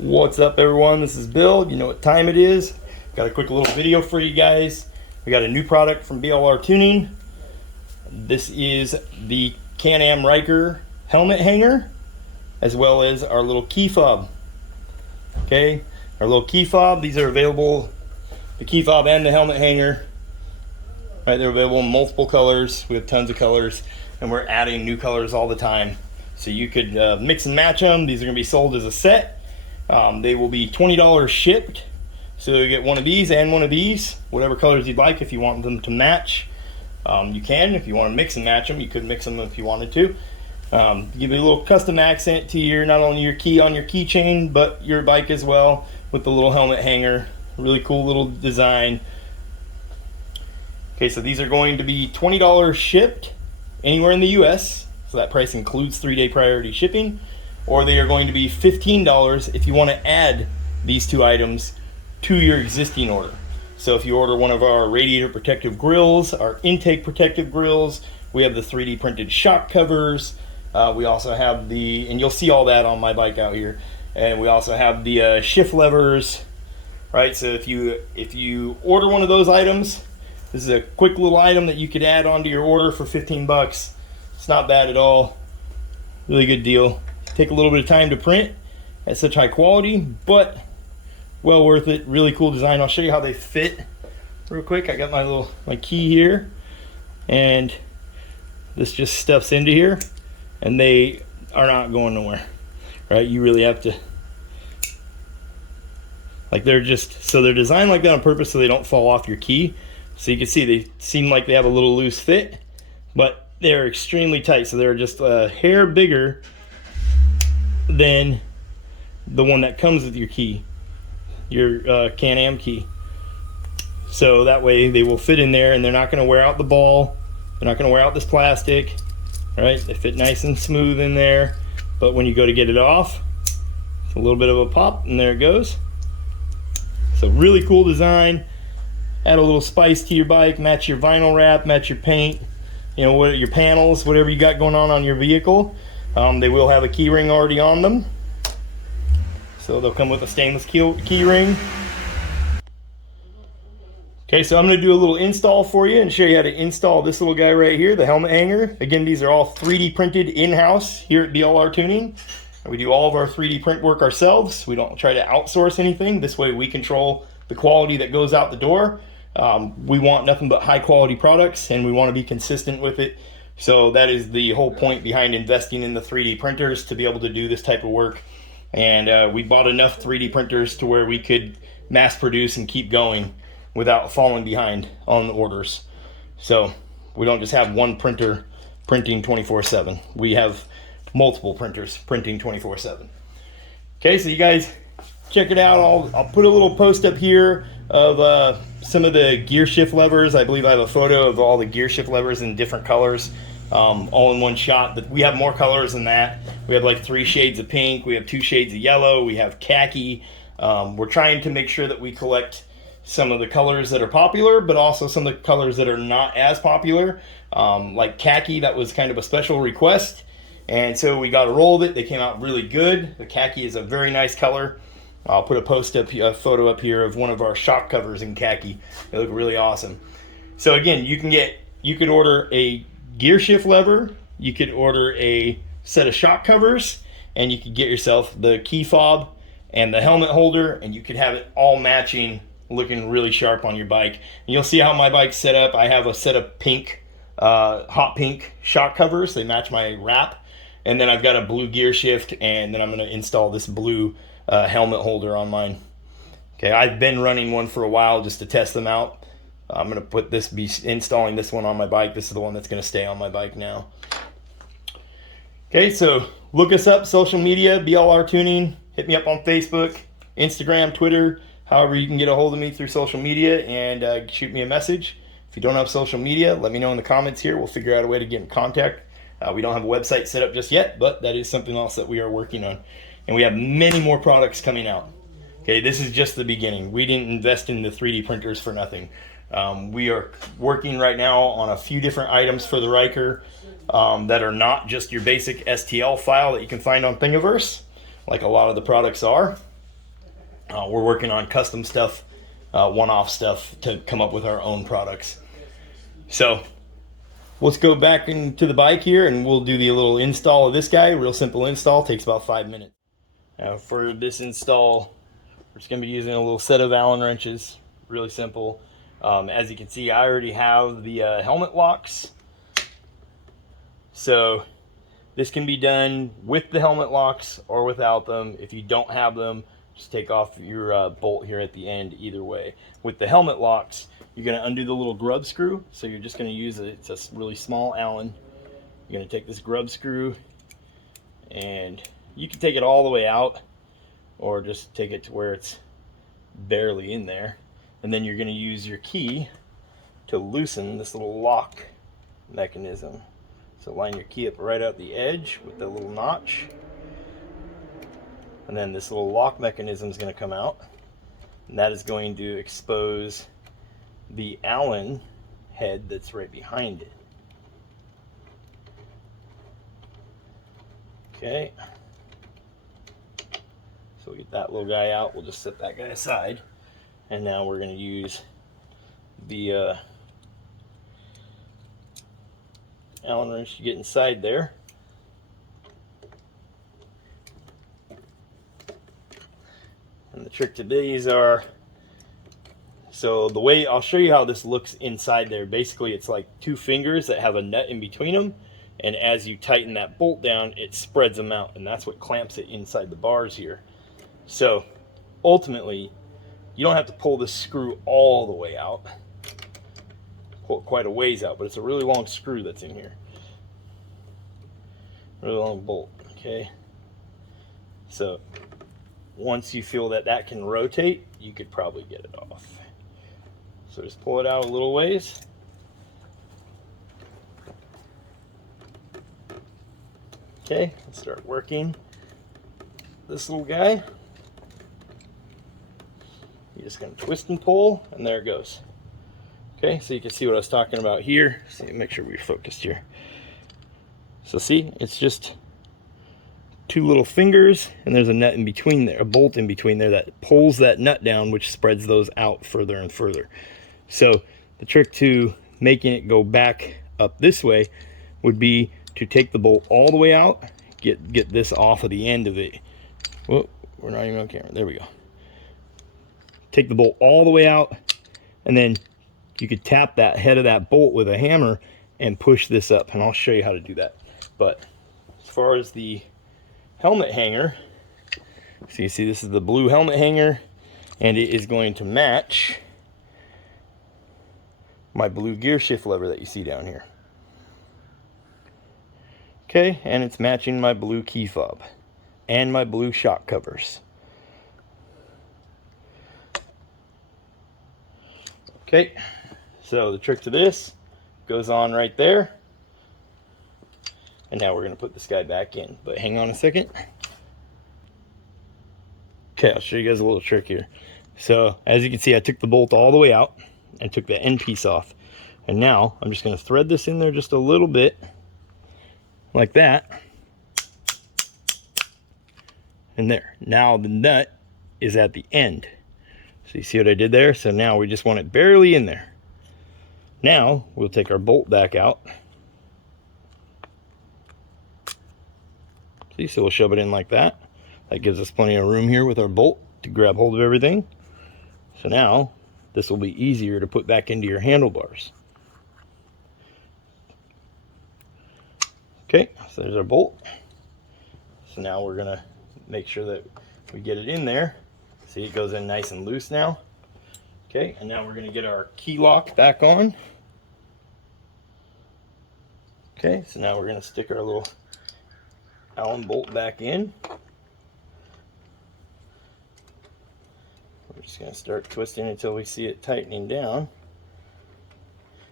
What's up, everyone? This is Bill. You know what time it is. Got a quick little video for you guys. We got a new product from BLR Tuning. This is the CANAM RYKER helmet hanger, as well as our little key fob. Okay, our little key fob. These are available, the key fob and the helmet hanger. Right, they're available in multiple colors. We have tons of colors, and we're adding new colors all the time. So you could mix and match them. These are going to be sold as a set. They will be $20 shipped, so you get one of these and one of these, whatever colors you'd like. If you want them to match, you can. If you want to mix and match them, you could mix them if you wanted to. Give you a little custom accent to your, not only your key on your keychain, but your bike as well, with the little helmet hanger. Really cool little design. Okay, so these are going to be $20 shipped anywhere in the US, so that price includes 3-day priority shipping. Or they are going to be $15 if you want to add these two items to your existing order. So if you order one of our radiator protective grills, our intake protective grills, we have the 3D printed shock covers. We also have the, and you'll see all that on my bike out here. And we also have the shift levers, right? So if you order one of those items, this is a quick little item that you could add onto your order for 15 bucks. It's not bad at all. Really good deal. Take a little bit of time to print at such high quality, but well worth it. Really cool design. I'll show you how they fit real quick. I got my key here, and this just stuffs into here, and they are not going nowhere, right? You really have to, like, they're designed like that on purpose so they don't fall off your key. So you can see they seem like they have a little loose fit, but they're extremely tight, so they're just a hair bigger than the one that comes with your key, your CANAM key. So that way they will fit in there, and they're not going to wear out the ball. They're not going to wear out this plastic. All right, they fit nice and smooth in there, but when you go to get it off, it's a little bit of a pop, and there it goes. So really cool design. Add a little spice to your bike, match your vinyl wrap, match your paint, you know, what your panels, whatever you got going on your vehicle. They will have a key ring already on them, so they'll come with a stainless key ring. Okay, so I'm going to do a little install for you and show you how to install this little guy right here, the helmet hanger. Again, these are all 3D printed in-house here at BLR Tuning. We do all of our 3D print work ourselves. We don't try to outsource anything. This way we control the quality that goes out the door. We want nothing but high quality products, and we want to be consistent with it. So that is the whole point behind investing in the 3D printers, to be able to do this type of work. And we bought enough 3D printers to where we could mass produce and keep going without falling behind on the orders. So we don't just have one printer printing 24/7. We have multiple printers printing 24/7. Okay, so you guys check it out. I'll put a little post up here of some of the gear shift levers. I believe I have a photo of all the gear shift levers in different colors, all in one shot. But we have more colors than that. We have like 3 shades of pink, we have 2 shades of yellow, we have khaki. We're trying to make sure that we collect some of the colors that are popular, but also some of the colors that are not as popular. Like khaki, that was kind of a special request, and so we got a roll of it. They came out really good. The khaki is a very nice color. I'll put a photo up here of one of our shock covers in khaki. They look really awesome. So again, you could order a gear shift lever, you could order a set of shock covers, and you could get yourself the key fob and the helmet holder, and you could have it all matching, looking really sharp on your bike. And you'll see how my bike's set up. I have a set of pink, hot pink shock covers. They match my wrap. And then I've got a blue gear shift, and then I'm going to install this blue helmet holder on mine. Okay, I've been running one for a while just to test them out. I'm going to be installing this one on my bike. This is the one that's going to stay on my bike now. Okay, so look us up, social media, BLR Tuning. Hit me up on Facebook, Instagram, Twitter, however you can get a hold of me through social media, and shoot me a message. If you don't have social media, let me know in the comments here. We'll figure out a way to get in contact. We don't have a website set up just yet, but that is something else that we are working on. And we have many more products coming out. Okay, this is just the beginning. We didn't invest in the 3D printers for nothing. We are working right now on a few different items for the RYKER that are not just your basic STL file that you can find on Thingiverse, like a lot of the products are. We're working on custom stuff, one-off stuff to come up with our own products. So let's go back into the bike here and we'll do the little install of this guy. Real simple install, takes about 5 minutes. Now for this install, we're just going to be using a little set of Allen wrenches. Really simple. As you can see, I already have the helmet locks. So this can be done with the helmet locks or without them. If you don't have them, just take off your bolt here at the end either way. With the helmet locks, you're going to undo the little grub screw. So you're just going to use it's a really small Allen. You're going to take this grub screw and you can take it all the way out or just take it to where it's barely in there. And then you're going to use your key to loosen this little lock mechanism. So line your key up right out the edge with the little notch. And then this little lock mechanism is going to come out. And that is going to expose the Allen head that's right behind it. Okay. So we'll get that little guy out. We'll just set that guy aside. And now we're going to use the Allen wrench to get inside there. And the trick to these are, so the way, I'll show you how this looks inside there. Basically it's like two fingers that have a nut in between them, and as you tighten that bolt down, it spreads them out, and that's what clamps it inside the bars here. So ultimately, you don't have to pull this screw all the way out. Pull it quite a ways out, but it's a really long screw that's in here. Really long bolt, okay? So once you feel that that can rotate, you could probably get it off. So just pull it out a little ways. Okay, let's start working this little guy. You're just going to twist and pull, and there it goes. Okay, so you can see what I was talking about here. See, make sure we're focused here. So see, it's just two little fingers, and there's a nut in between there, a bolt in between there that pulls that nut down, which spreads those out further and further. So the trick to making it go back up this way would be to take the bolt all the way out, get this off of the end of it. Whoa, we're not even on camera. There we go. Take the bolt all the way out, and then you could tap that head of that bolt with a hammer and push this up, and I'll show you how to do that. But as far as the helmet hanger, so you see this is the blue helmet hanger, and it is going to match my blue gear shift lever that you see down here. Okay, and it's matching my blue key fob and my blue shock covers. Okay, so the trick to this goes on right there. And now we're going to put this guy back in. But hang on a second. Okay, I'll show you guys a little trick here. So as you can see, I took the bolt all the way out and took the end piece off. And now I'm just going to thread this in there just a little bit, like that. And there. Now the nut is at the end. So you see what I did there? So now we just want it barely in there. Now we'll take our bolt back out. See, so we'll shove it in like that. That gives us plenty of room here with our bolt to grab hold of everything. So now this will be easier to put back into your handlebars. Okay, so there's our bolt. So now we're gonna make sure that we get it in there. See, it goes in nice and loose now. Okay, and now we're gonna get our key lock back on. Okay, so now we're gonna stick our little Allen bolt back in. We're just gonna start twisting until we see it tightening down.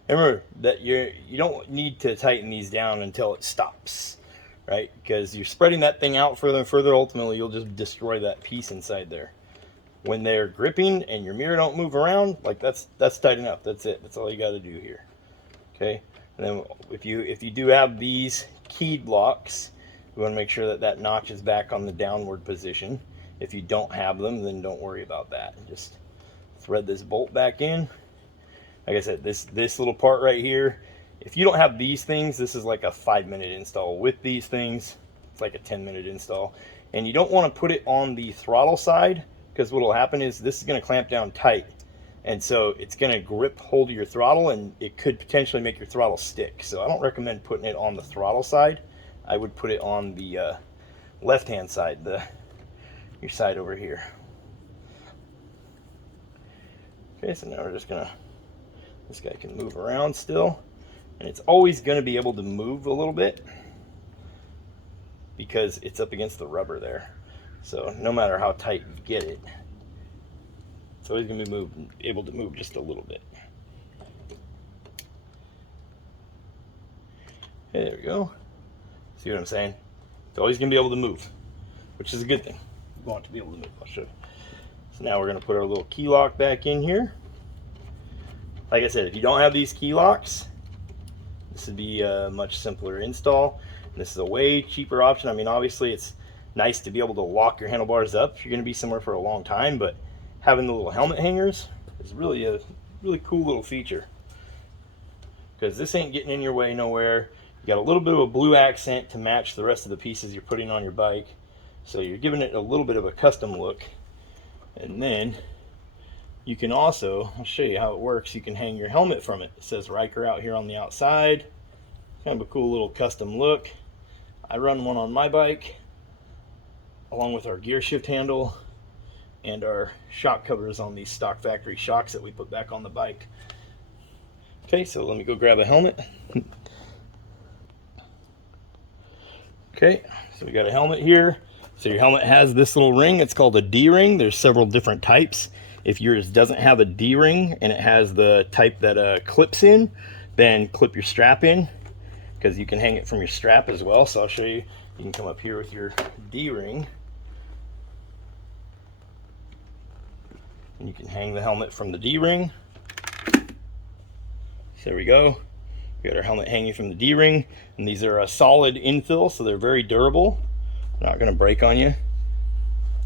Remember that you don't need to tighten these down until it stops, right? Because you're spreading that thing out further and further. Ultimately, you'll just destroy that piece inside there. When they're gripping and your mirror don't move around, like that's tight enough. That's it. That's all you got to do here. Okay. And then if you do have these keyed locks, we want to make sure that that notch is back on the downward position. If you don't have them, then don't worry about that. Just thread this bolt back in. Like I said, this little part right here, if you don't have these things, this is like a 5-minute install. With these things, it's like a 10-minute install. And you don't want to put it on the throttle side, because what will happen is this is going to clamp down tight. And so it's going to grip hold of your throttle, and it could potentially make your throttle stick. So I don't recommend putting it on the throttle side. I would put it on the left-hand side, your side over here. Okay, so now we're just gonna, this guy can move around still, and it's always gonna be able to move a little bit because it's up against the rubber there. So no matter how tight you get it, it's always gonna be able to move just a little bit. Okay, there we go. See what I'm saying? It's always gonna be able to move, which is a good thing. You want it to be able to move. I'll show you. So now we're going to put our little key lock back in here. Like I said, if you don't have these key locks, this would be a much simpler install. And this is a way cheaper option. I mean, obviously it's nice to be able to lock your handlebars up if you're going to be somewhere for a long time, but having the little helmet hangers is really a really cool little feature, because this ain't getting in your way nowhere. You got a little bit of a blue accent to match the rest of the pieces you're putting on your bike. So you're giving it a little bit of a custom look. And then you can also, I'll show you how it works, you can hang your helmet from it. It says RYKER out here on the outside. Kind of a cool little custom look. I run one on my bike, along with our gear shift handle and our shock covers on these stock factory shocks that we put back on the bike. Okay, so let me go grab a helmet. Okay, so we got a helmet here. So your helmet has this little ring. It's called a D-ring. There's several different types. If yours doesn't have a D-ring and it has the type that clips in, then clip your strap in, because you can hang it from your strap as well. So I'll show you. You can come up here with your D-ring, and you can hang the helmet from the D-ring. So there we go. We got our helmet hanging from the D-ring, and these are a solid infill, so they're very durable. Not going to break on you.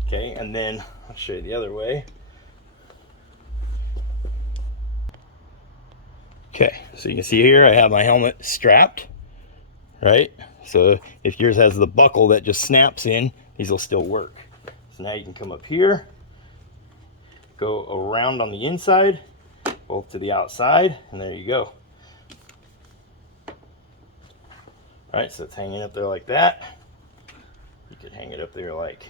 Okay, and then I'll show you the other way. Okay, so you can see here I have my helmet strapped, right? So if yours has the buckle that just snaps in, these will still work. So now you can come up here, go around on the inside, both to the outside, and there you go. All right, so it's hanging up there like that. You could hang it up there like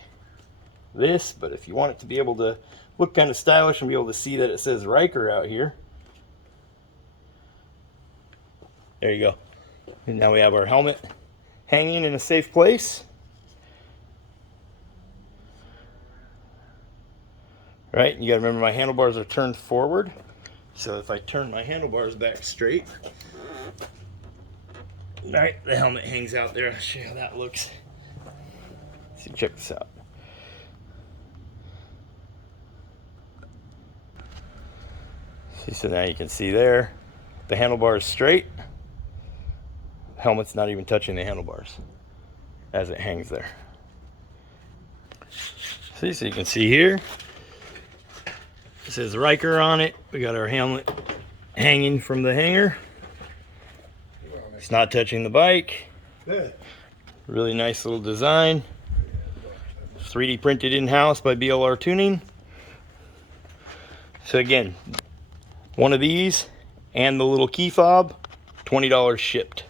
this, but if you want it to be able to look kind of stylish and be able to see that it says RYKER out here, there you go. And now we have our helmet hanging in a safe place. Right, you gotta remember my handlebars are turned forward. So if I turn my handlebars back straight, right, the helmet hangs out there. I'll show you how that looks. See, check this out. See, so now you can see there, the handlebar is straight. The helmet's not even touching the handlebars as it hangs there. See, so you can see here, it says RYKER on it. We got our helmet hanging from the hanger. It's not touching the bike. Really nice little design. 3D printed in-house by BLR Tuning. So again, one of these and the little key fob, $20 shipped.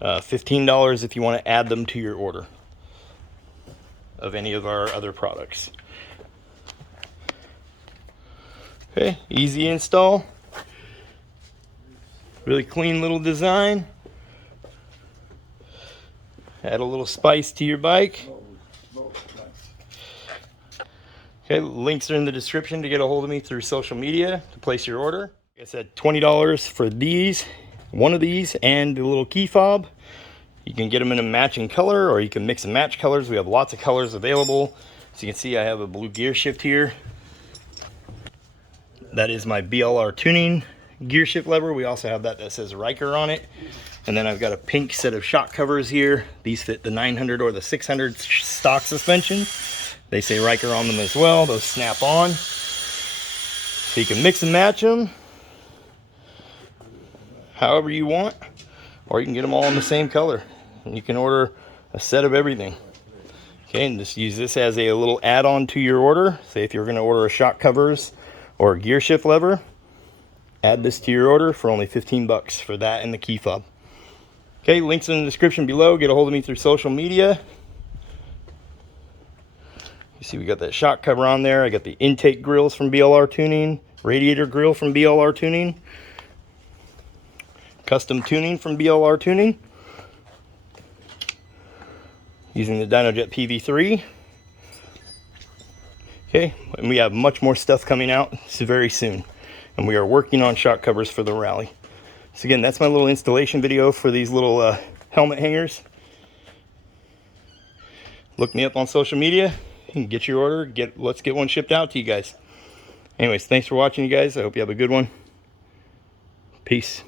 $15 if you want to add them to your order of any of our other products. Okay, easy install. Really clean little design. Add a little spice to your bike. Okay, links are in the description to get a hold of me through social media to place your order. Like I said, $20 for these, one of these, and the little key fob. You can get them in a matching color, or you can mix and match colors. We have lots of colors available. So you can see I have a blue gear shift here. That is my BLR tuning gear shift lever. We also have that says RYKER on it. And then I've got a pink set of shock covers here. These fit the 900 or the 600 stock suspension. They say RYKER on them as well. Those snap on. So you can mix and match them however you want, or you can get them all in the same color. And you can order a set of everything. Okay, and just use this as a little add-on to your order. Say if you're going to order a shock covers or a gear shift lever, add this to your order for only 15 bucks for that and the key fob. Okay, links in the description below. Get a hold of me through social media. You see we got that shock cover on there. I got the intake grills from BLR Tuning, radiator grill from BLR Tuning, custom tuning from BLR Tuning, using the DynoJet PV3. Okay, and we have much more stuff coming out very soon. And we are working on shock covers for the rally. So again, that's my little installation video for these little helmet hangers. Look me up on social media and get your order. Let's get one shipped out to you guys. Anyways, thanks for watching, you guys. I hope you have a good one. Peace.